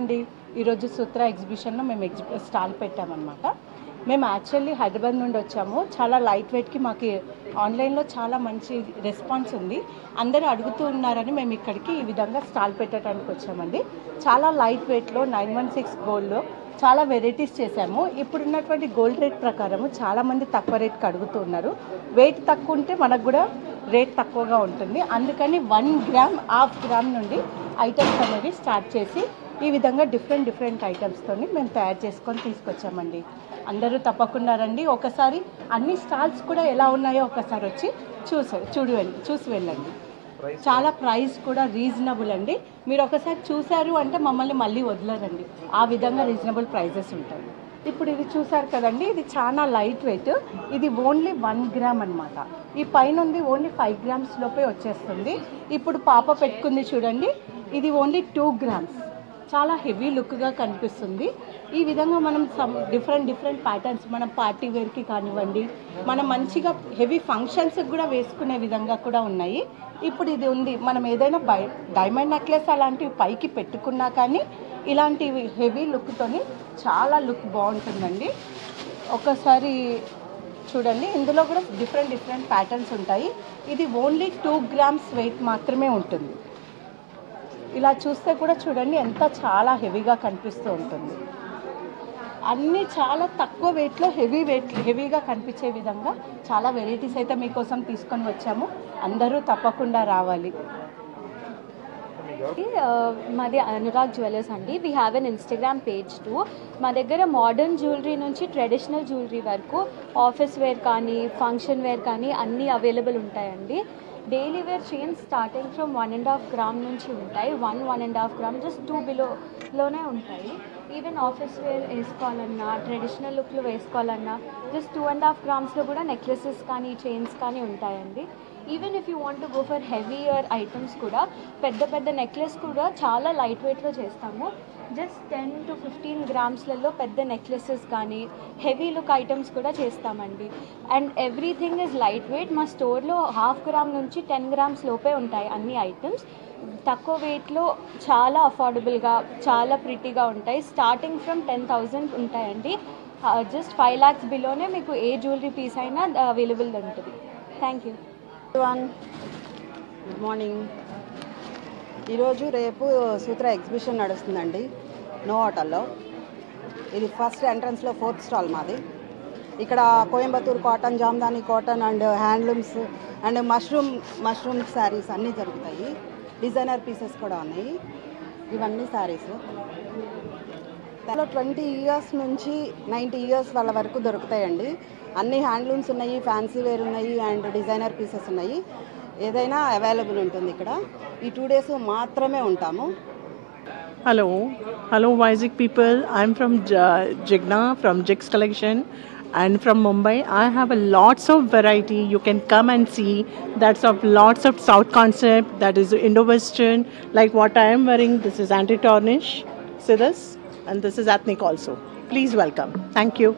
అండి. ఈరోజు సూత్ర ఎగ్జిబిషన్లో మేము స్టాల్ పెట్టామన్నమాట. మేము యాక్చువల్లీ హైదరాబాద్ నుండి వచ్చాము. చాలా లైట్ వెయిట్కి మాకు ఆన్లైన్లో చాలా మంచి రెస్పాన్స్ ఉంది. అందరూ అడుగుతూ ఉన్నారని మేము ఇక్కడికి ఈ విధంగా స్టాల్ పెట్టడానికి వచ్చామండి. చాలా లైట్ వెయిట్లో 916 గోల్డ్లో చాలా వెరైటీస్ చేశాము. ఇప్పుడున్నటువంటి గోల్డ్ రేట్ ప్రకారము చాలామంది తక్కువ రేట్కి అడుగుతూ ఉన్నారు. వెయిట్ తక్కువ ఉంటే మనకు కూడా రేట్ తక్కువగా ఉంటుంది. అందుకని 1 గ్రామ్, హాఫ్ గ్రామ్ నుండి ఐటమ్స్ అనేవి స్టార్ట్ చేసి ఈ విధంగా డిఫరెంట్ ఐటమ్స్తో మేము తయారు చేసుకొని తీసుకొచ్చామండి. అందరూ తప్పకుండా రండి. ఒకసారి అన్ని స్టాల్స్ కూడా ఎలా ఉన్నాయో ఒకసారి వచ్చి చూసి వెళ్ళండి. చాలా ప్రైస్ కూడా రీజనబుల్ అండి. మీరు ఒకసారి చూశారు అంటే మమ్మల్ని మళ్ళీ వదలరండి. ఆ విధంగా రీజనబుల్ ప్రైజెస్ ఉంటాయి. ఇప్పుడు ఇది చూసారు కదండి, ఇది చాలా లైట్ వెయిట్. ఇది ఓన్లీ 1 గ్రామ్ అనమాట. ఈ పైన ఉంది ఓన్లీ 5 గ్రామ్స్ లోపే వచ్చేస్తుంది. ఇప్పుడు పాప పెట్టుకుంది చూడండి, ఇది ఓన్లీ 2 గ్రామ్స్. చాలా హెవీ లుక్గా కనిపిస్తుంది. ఈ విధంగా మనం డిఫరెంట్ ప్యాటర్న్స్ మనం పార్టీ వేర్కి కానివ్వండి, మనం మంచిగా హెవీ ఫంక్షన్స్కి కూడా వేసుకునే విధంగా కూడా ఉన్నాయి. ఇప్పుడు ఇది ఉంది, మనం ఏదైనా డైమండ్ నెక్లెస్ అలాంటివి పైకి పెట్టుకున్నా కానీ ఇలాంటివి హెవీ లుక్తోని చాలా లుక్ బాగుంటుందండి. ఒకసారి చూడండి, ఇందులో కూడా డిఫరెంట్ ప్యాటర్న్స్ ఉంటాయి. ఇది ఓన్లీ 2 గ్రామ్స్ వెయిట్ మాత్రమే ఉంటుంది. ఇలా చూస్తే కూడా చూడండి ఎంత చాలా హెవీగా కనిపిస్తూ ఉంటుంది. అన్నీ చాలా తక్కువ వెయిట్లో హెవీగా కనిపించే విధంగా చాలా వెరైటీస్ అయితే మీకోసం తీసుకొని వచ్చాము. అందరూ తప్పకుండా రావాలి. మాది అనురాగ్ జ్యువెలర్స్ అండి. We have an Instagram page too. మా దగ్గర మోడర్న్ జ్యువెలరీ నుంచి ట్రెడిషనల్ జ్యువెలరీ వరకు ఆఫీస్ వేర్ కానీ ఫంక్షన్ వేర్ కానీ అన్నీ అవైలబుల్ ఉంటాయండి. Daily wear chains starting from 1.5 gram నుంచి ఉంటాయి. 1.5 గ్రామ్ జస్ట్ 2 బిలోనే ఉంటాయి. ఈవెన్ ఆఫీస్ వేర్ వేసుకోవాలన్నా ట్రెడిషనల్ లుక్లో వేసుకోవాలన్నా జస్ట్ 2.5 గ్రామ్స్లో కూడా నెక్లెసెస్ కానీ చైన్స్ కానీ ఉంటాయండి. Even if you want to go for heavier items కూడా పెద్ద నెక్లెస్ కూడా చాలా లైట్ వెయిట్లో చేస్తాము. జస్ట్ 10 to 15 గ్రామ్స్లలో పెద్ద నెక్లెసెస్ కానీ హెవీ లుక్ ఐటమ్స్ కూడా చేస్తామండి. And everything is light weight. మా స్టోర్లో 1/2 గ్రామ్ నుంచి 10 గ్రామ్స్ లోపే ఉంటాయి అన్ని ఐటమ్స్. తక్కువ వెయిట్లో చాలా అఫోర్డబుల్గా చాలా ప్రిటీగా ఉంటాయి. స్టార్టింగ్ ఫ్రమ్ 10,000 ఉంటాయండి. జస్ట్ 5 lakhs బిలోనే మీకు ఏ జ్యువెలరీ పీస్ అయినా అవైలబుల్ ఉంటుంది. Thank you. Good morning. ఈరోజు రేపు సూత్ర ఎగ్జిబిషన్ నడుస్తుందండి నో హోటల్లో. ఇది ఫస్ట్ ఎంట్రన్స్లో 4th స్టాల్ మాది. ఇక్కడ Coimbatore cotton, Jamdani cotton and handlooms and mushroom saris అన్నీ జరుగుతాయి. డిజైనర్ పీసెస్ కూడా ఉన్నాయి. ఇవన్నీ శారీస్ దానిలో 20 years నుంచి 90 years వాళ్ళ వరకు దొరుకుతాయండి. అన్ని హ్యాండ్లూమ్స్ ఉన్నాయి, ఫ్యాన్సీ వేర్ ఉన్నాయి అండ్ డిజైనర్ పీసెస్ ఉన్నాయి. ఏదైనా అవైలబుల్ ఉంటుంది ఇక్కడ. ఈ 2 days మాత్రమే ఉంటాము. Hello Vizag people. I'm from Jigna from Jigs Collection and from Mumbai. I have a lots of variety. You can come and see. That's of lots of South concept. That is Indo-Western. Like what I am wearing. This is anti-tarnish. See this, and this is ethnic also. Please welcome. Thank you.